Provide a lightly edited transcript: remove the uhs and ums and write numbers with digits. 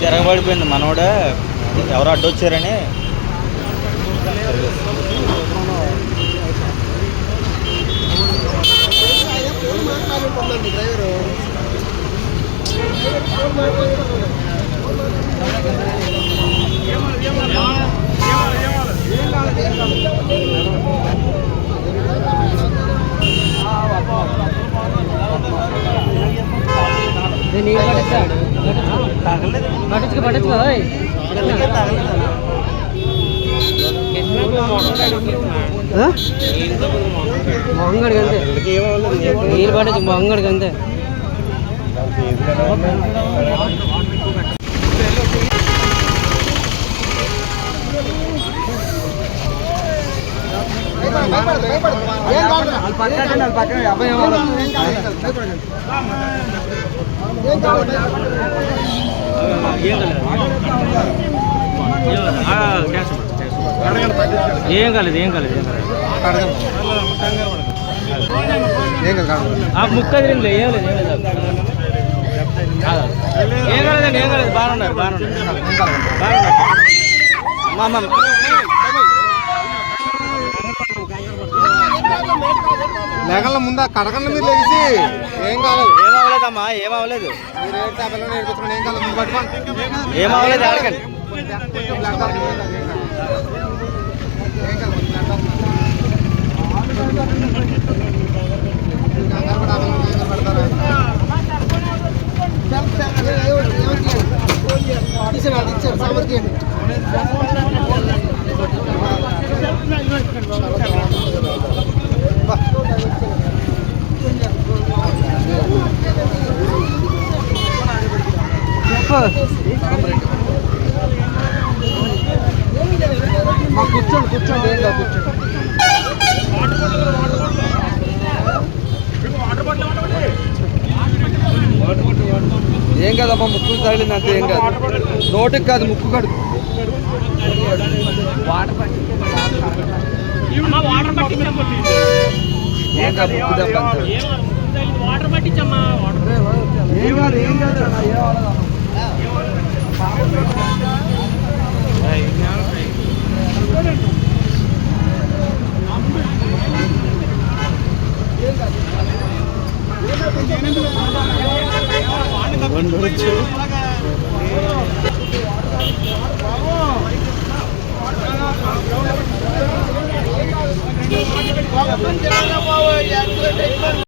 తిరగబడిపోయింది మనోడే, ఎవరు అడ్డొచ్చారని. మొంగడికి అంతే నీళ్ళు పడచ్చు, మొంగడికి అంతే. ఏం కాలేదు, ఏం కాలేదు, ముక్క తిరిగింది, ఏం లేదు, ఏం లేదు, ఏం కాలేదండి, ఏం కాలేదు. బాగున్నారు, లేకల ముందు కడకండి మీరు లేచి. ఏం కాలేదు, ఏమవలేదమ్మా, ఏమవలేదు, ఏం కాలేదు, ముందు పట్టుకోండి. ఏమవలేదు, అడగండి. కూర్చోండి, కూర్చోండి, ఏం కాదు, కూర్చోండి. ఏం కాదమ్మా, ముక్కు తగిలింది అంతే, ఏం కాదు. నోటికి కాదు, ముక్కు కడు. ఏం కాదు, ముక్కు దెబ్బ అంతే. ఏం కాదు, ఏం కాదు, ఏ